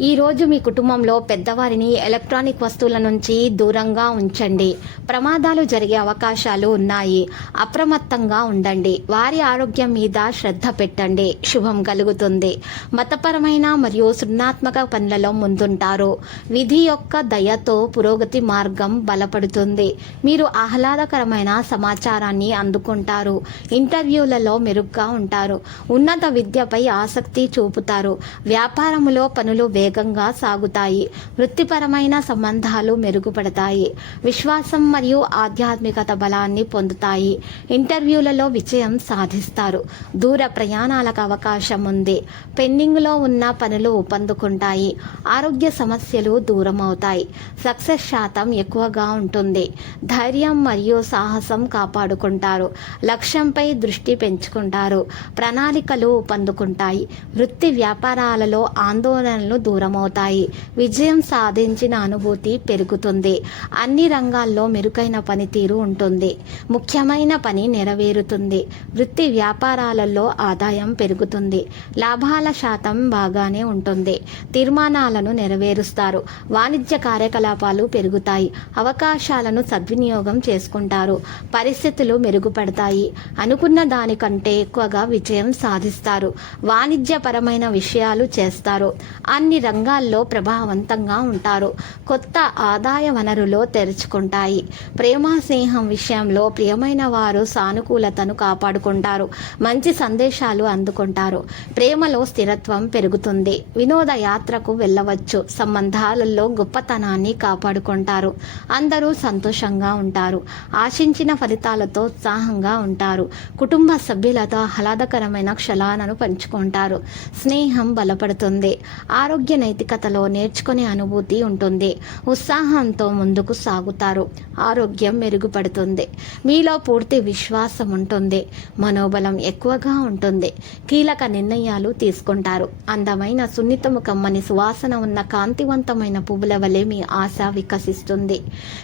ఈ రోజు మీ కుటుంబంలో పెద్దవారిని ఎలక్ట్రానిక్ వస్తువుల నుంచి దూరంగా ఉంచండి. ప్రమాదాలు జరిగే అవకాశాలు ఉన్నాయి. అప్రమత్తంగా ఉండండి. వారి ఆరోగ్యం మీద శ్రద్ధ పెట్టండి. శుభం కలుగుతుంది. మతపరమైన మరియు సృజనాత్మక పనులలో ముందుంటారు. విధి యొక్క దయతో పురోగతి మార్గం బలపడుతుంది. మీరు ఆహ్లాదకరమైన సమాచారాన్ని అందుకుంటారు. ఇంటర్వ్యూలలో మెరుగ్గా ఉంటారు. ఉన్నత విద్యపై ఆసక్తి చూపుతారు. వ్యాపారములో పనులు వేగంగా సాగుతాయి. వృత్తిపరమైన సంబంధాలు మెరుగుపడతాయి. విశ్వాసం మరియు ఆధ్యాత్మికత బలాన్ని పొందుతాయి. ఇంటర్వ్యూలలో విజయం సాధిస్తారు. దూర ప్రయాణాలకు అవకాశం ఉంది. పెండింగ్లో ఉన్న పనులు ఊపందుకుంటాయి ఆరోగ్య సమస్యలు దూరం అవుతాయి సక్సెస్ శాతం ఎక్కువగా ఉంటుంది. ధైర్యం మరియు సాహసం కాపాడుకుంటారు. లక్ష్యంపై దృష్టి పెంచుకుంటారు. ప్రణాళికలు పొందుకుంటాయి వృత్తి వ్యాపారాలలో ఆందోళనలు దూరమవుతాయి. విజయం సాధించిన అనుభూతి పెరుగుతుంది. అన్ని రంగాల్లో మెరుగైన పనితీరు ఉంటుంది. ముఖ్యమైన పని నెరవేరుతుంది. వృత్తి వ్యాపారాలలో ఆదాయం పెరుగుతుంది. లాభాల శాతం బాగానే ఉంటుంది. తీర్మానాలను నెరవేరుస్తారు. వాణిజ్య కార్యకలాపాలు పెరుగుతాయి. అవకాశాలను సద్వినియోగం చేసుకుంటారు. పరిస్థితులు మెరుగుపడతాయి. అనుకున్న దానికంటే ఎక్కువగా విజయం సాధిస్తారు. వాణిజ్యపరమైన విషయాలు చేస్తారు. అన్ని రంగాల్లో ప్రభావవంతంగా ఉంటారు. కొత్త ఆదాయ వనరులు తెరుచుకుంటాయి. ప్రేమ స్నేహం విషయంలో ప్రియమైన వారు సానుకూలతను కాపాడుకుంటారు. మంచి సందేశాలు అందుకుంటారు. ప్రేమలో స్థిరత్వం పెరుగుతుంది. వినోద యాత్రకు వెళ్ళవచ్చు. సంబంధాలలో గొప్పతనాన్ని కాపాడుకుంటారు. అందరూ సంతోషంగా ఉంటారు. ఆశించిన ఫలితాలతో ఉత్సాహంగా ఉంటారు. కుటుంబ సభ్యులతో ఆహ్లాదకరమైన క్షణాలను పంచుకుంటారు. స్నేహం బలపడుతుంది. ఆరోగ్య నైతికతలో నేర్చుకునే అనుభూతి ఉంటుంది. ఉత్సాహంతో ముందుకు సాగుతారు. ఆరోగ్యం మెరుగుపడుతుంది. మీలో పూర్తి విశ్వాసం ఉంటుంది. మనోబలం ఎక్కువగా ఉంటుంది. కీలక నిర్ణయాలు తీసుకుంటారు. అందమైన సున్నితము కమ్మని సువాసన ఉన్న కాంతివంతమైన పువ్వుల వలె మీ ఆశ వికసిస్తుంది.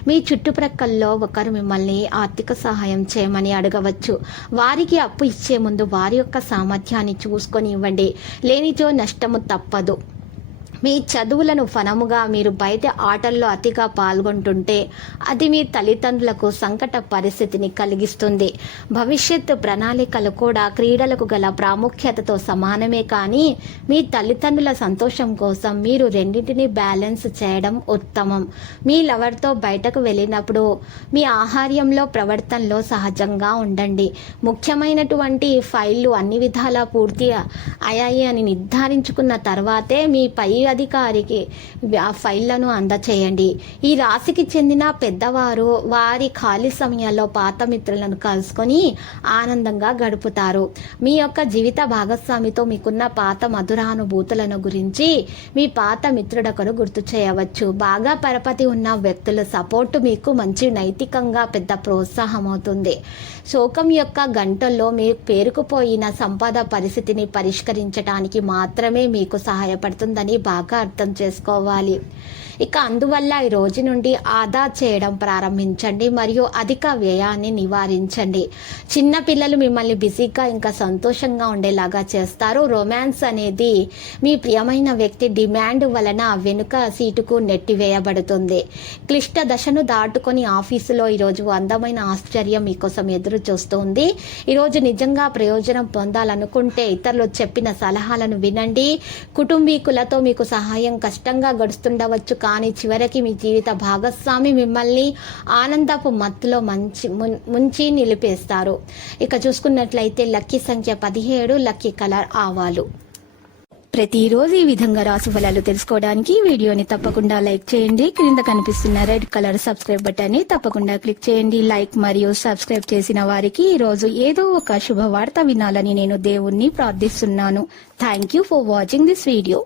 మీ చుట్టుప్రక్కల్లో ఒకరు మిమ్మల్ని ఆర్థిక సహాయం చేయమని అడగవచ్చు. వారికి అప్పు ఇచ్చే ముందు వారి యొక్క సామర్థ్యాన్ని చూసుకొని ఇవ్వండి. లేనిచో నష్టము తప్పదు. మీ చదువులను ఫనముగా మీరు బయట ఆటల్లో అతిగా పాల్గొంటుంటే అది మీ తల్లిదండ్రులకు సంకట పరిస్థితిని కలిగిస్తుంది. భవిష్యత్తు ప్రణాళికలు కూడా క్రీడలకు గల ప్రాముఖ్యతతో సమానమే కానీ మీ తల్లిదండ్రుల సంతోషం కోసం మీరు రెండింటిని బ్యాలెన్స్ చేయడం ఉత్తమం. మీ లవర్తో బయటకు వెళ్ళినప్పుడు మీ ఆహార్యంలో ప్రవర్తనలో సహజంగా ఉండండి. ముఖ్యమైనటువంటి ఫైళ్ళు అన్ని విధాలా పూర్తి అయ్యాయి అని నిర్ధారించుకున్న తర్వాతే మీ పై అధికారికి ఆ ఫైళ్ళను అందచేయండి. ఈ రాశికి చెందిన పెద్దవారు వారి ఖాళీ సమయాల్లో పాత మిత్రులను కలుసుకొని ఆనందంగా గడుపుతారు. మీ యొక్క జీవిత భాగస్వామితో మీకున్న పాత మధురానుభూతులను గురించి మీ పాత మిత్రుడకను గుర్తు చేయవచ్చు. బాగా పరపతి ఉన్న వ్యక్తుల సపోర్టు మీకు మంచి నైతికంగా పెద్ద ప్రోత్సాహం అవుతుంది. శోకం యొక్క గంటల్లో మీ పేరుకుపోయిన సంపద పరిస్థితిని పరిష్కరించడానికి మాత్రమే మీకు సహాయపడుతుందని బాగా అర్థం చేసుకోవాలి. ఇక అందువల్ల ఈ రోజు నుండి ఆదా చేయడం ప్రారంభించండి మరియు అధిక వ్యయాన్ని నివారించండి. చిన్న పిల్లలు మిమ్మల్ని బిజీగా ఇంకా సంతోషంగా ఉండేలాగా చేస్తారు. రొమాన్స్ అనేది మీ ప్రియమైన వ్యక్తి డిమాండ్ వలన వెనుక సీటుకు నెట్టివేయబడుతుంది. క్లిష్ట దశను దాటుకొని ఆఫీసులో ఈరోజు అందమైన ఆశ్చర్యం మీకోసం ఎదురు చూస్తుంది. ఈరోజు నిజంగా ప్రయోజనం పొందాలనుకుంటే ఇతరులు చెప్పిన సలహాలను వినండి. కుటుంబీకులతో మీకు సహాయం కష్టంగా గడుస్తుండవచ్చు కానీ చివరికి మీ జీవిత భాగస్వామి మిమ్మల్ని ఆనందపు మత్తులో మంచి ముంచి నిలిపేస్తారు. ఇక చూసుకున్నట్లయితే లక్కీ సంఖ్య పదిహేడు లక్కీ కలర్ ఆవాలు. ప్రతిరోజు ఈ విధంగా రాసు ఫలాలు తెలుసుకోవడానికి వీడియోని తప్పకుండా లైక్ చేయండి. క్రింద కనిపిస్తున్న రెడ్ కలర్ సబ్స్క్రైబ్ బటన్ని తప్పకుండా క్లిక్ చేయండి. లైక్ మరియు సబ్స్క్రైబ్ చేసిన వారికి ఈ రోజు ఏదో ఒక శుభవార్త వినాలని నేను దేవుణ్ణి ప్రార్థిస్తున్నాను. Thank you for watching this video